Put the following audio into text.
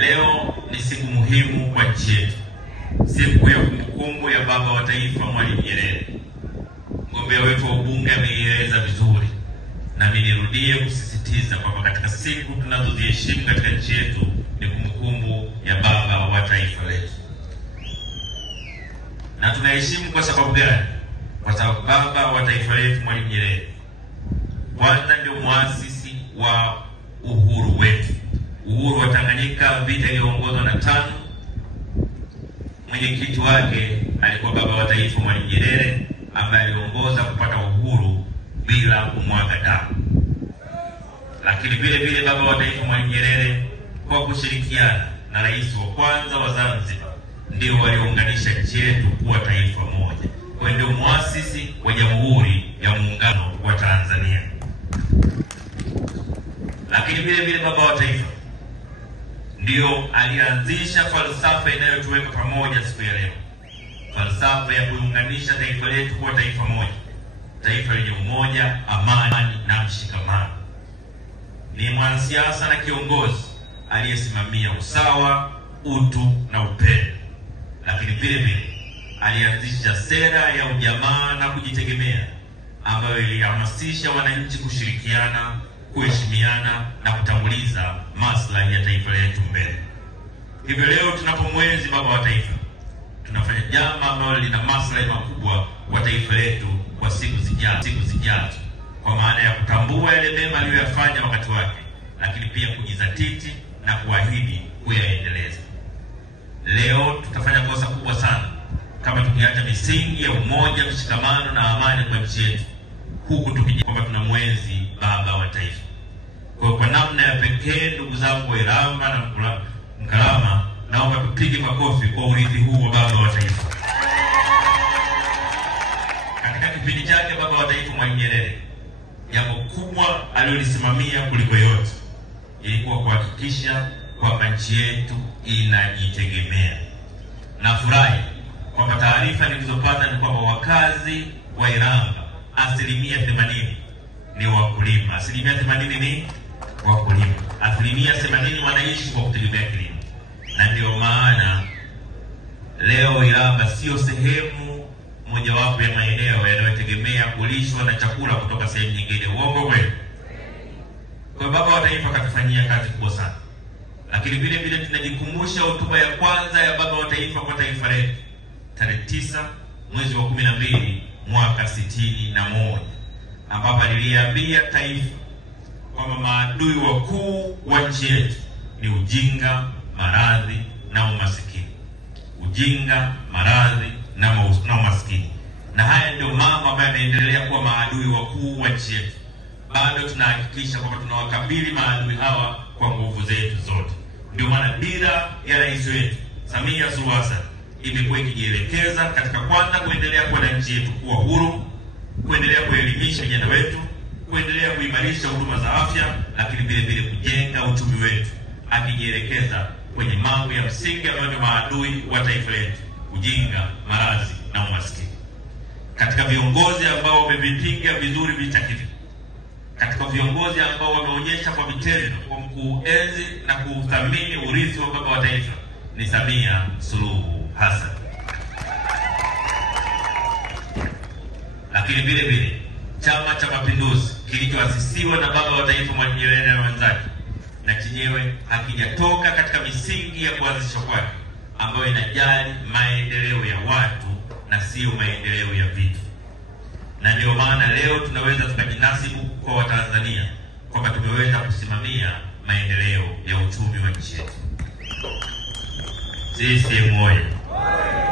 Leo ni siku muhimu kwa nchi yetu, siku ya kumbukumbu ya baba wa taifa Mwalimu Nyerere. Mgombea wetu wa ubunge ameieleza vizuri, na mimi nirudie kusisitiza kwamba katika siku tunazoziheshimu katika nchi yetu ni kumbukumbu ya baba wa taifa letu. Na tunaheshimu kwa sababu gani? Kwa sababu baba wa taifa letu Mwalimu Nyerere kwanza ndio muasisi wa uhuru wetu. Uhuru wa Tanganyika, vita iliyoongozwa na TANU. Mwenyekiti wake alikuwa baba wa taifa Mwalimu Nyerere, ambaye aliongoza kupata uhuru bila kumwaga damu. Lakini vile vile baba wa taifa Mwalimu Nyerere kwa kushirikiana na rais wa kwanza wa Zanzibar ndio waliounganisha nchi yetu kuwa taifa moja. Kwa ndio muasisi wa Jamhuri ya Muungano wa Tanzania. Lakini vile vile baba wa taifa ndio alianzisha falsafa inayotuweka pamoja siku ya leo. Falsafa ya kuunganisha taifa letu kuwa taifa moja. Taifa lenye umoja, amani na mshikamano. Ni mwanasiasa na kiongozi aliyesimamia usawa, utu na upendo. Lakini vile vile alianzisha sera ya ujamaa na kujitegemea ambayo ilihamasisha wananchi kushirikiana, kuheshimiana na kutanguliza maslahi ya taifa letu mbele. Hivyo leo tunapomwenzi baba wa taifa, tunafanya jambo ambalo lina maslahi makubwa kwa taifa letu kwa siku zijazo, kwa maana ya kutambua yale mema aliyoyafanya wakati wake, lakini pia kujizatiti na kuahidi kuyaendeleza. Leo tutafanya kosa kubwa sana kama tukiacha misingi ya umoja, mshikamano na amani kwa nchi yetu, huku tukijua kwamba tunamwenzi baba wa taifa. Kwa namna ya pekee, ndugu zangu wa Iramba na Mkalama, naomba tupige makofi kwa urithi huu wa baba wa taifa. Katika kipindi chake baba wa taifa Mwalimu Nyerere, jambo kubwa alilolisimamia kuliko yote ilikuwa kuhakikisha kwamba nchi yetu inajitegemea. Nafurahi kwamba taarifa nilizopata ni kwamba wakazi wa Iramba 80% ni wakulima. 80% ni wakulima. 80% wanaishi kwa kutegemea kilimo. Na ndio maana leo Iramba sio sehemu mojawapo ya maeneo yanayotegemea kulishwa na chakula kutoka sehemu nyingine. Uongo kweli? Kwa baba wa taifa katufanyia kazi kubwa sana. Lakini vile vile tunajikumbusha hotuba ya kwanza ya baba wa taifa kwa taifa letu tarehe 9 mwezi wa 12 mwaka 61, ambapo aliliambia taifa kwamba maadui wakuu wa nchi yetu ni ujinga, maradhi na umasikini. Ujinga, maradhi na umasikini. Na haya ndio mambo ambayo yanaendelea kuwa maadui wakuu wa nchi yetu. Bado tunahakikisha kwamba tunawakabili maadui hawa kwa nguvu zetu zote. Ndio maana dira ya rais wetu Samia Suluhu Hassan imekuwa ikijielekeza katika kwanza kuendelea kwa nchi yetu kuwa huru, kuendelea kuelimisha vijana wetu, kuendelea kuimarisha huduma za afya, lakini vile vile kujenga uchumi wetu, akijielekeza kwenye mambo ya msingi ambayo ni maadui wa taifa letu: ujinga, maradhi na umaskini. Katika viongozi ambao wamevipinga vizuri vita hivi, katika viongozi ambao wameonyesha kwa vitendo kwa kuenzi na kuthamini urithi wa baba wa taifa ni Samia Suluhu Hassan. Lakini vile vile Chama cha Mapinduzi kilichoasisiwa na baba wa taifa Mwalimu Nyerere na wenzake, na chenyewe hakijatoka katika misingi ya kuanzishwa kwake ambayo inajali maendeleo ya watu na sio maendeleo ya vitu. Na ndio maana leo tunaweza tukajinasibu kwa Watanzania kwamba tumeweza kusimamia maendeleo ya uchumi wa nchi yetu. CCM oyee!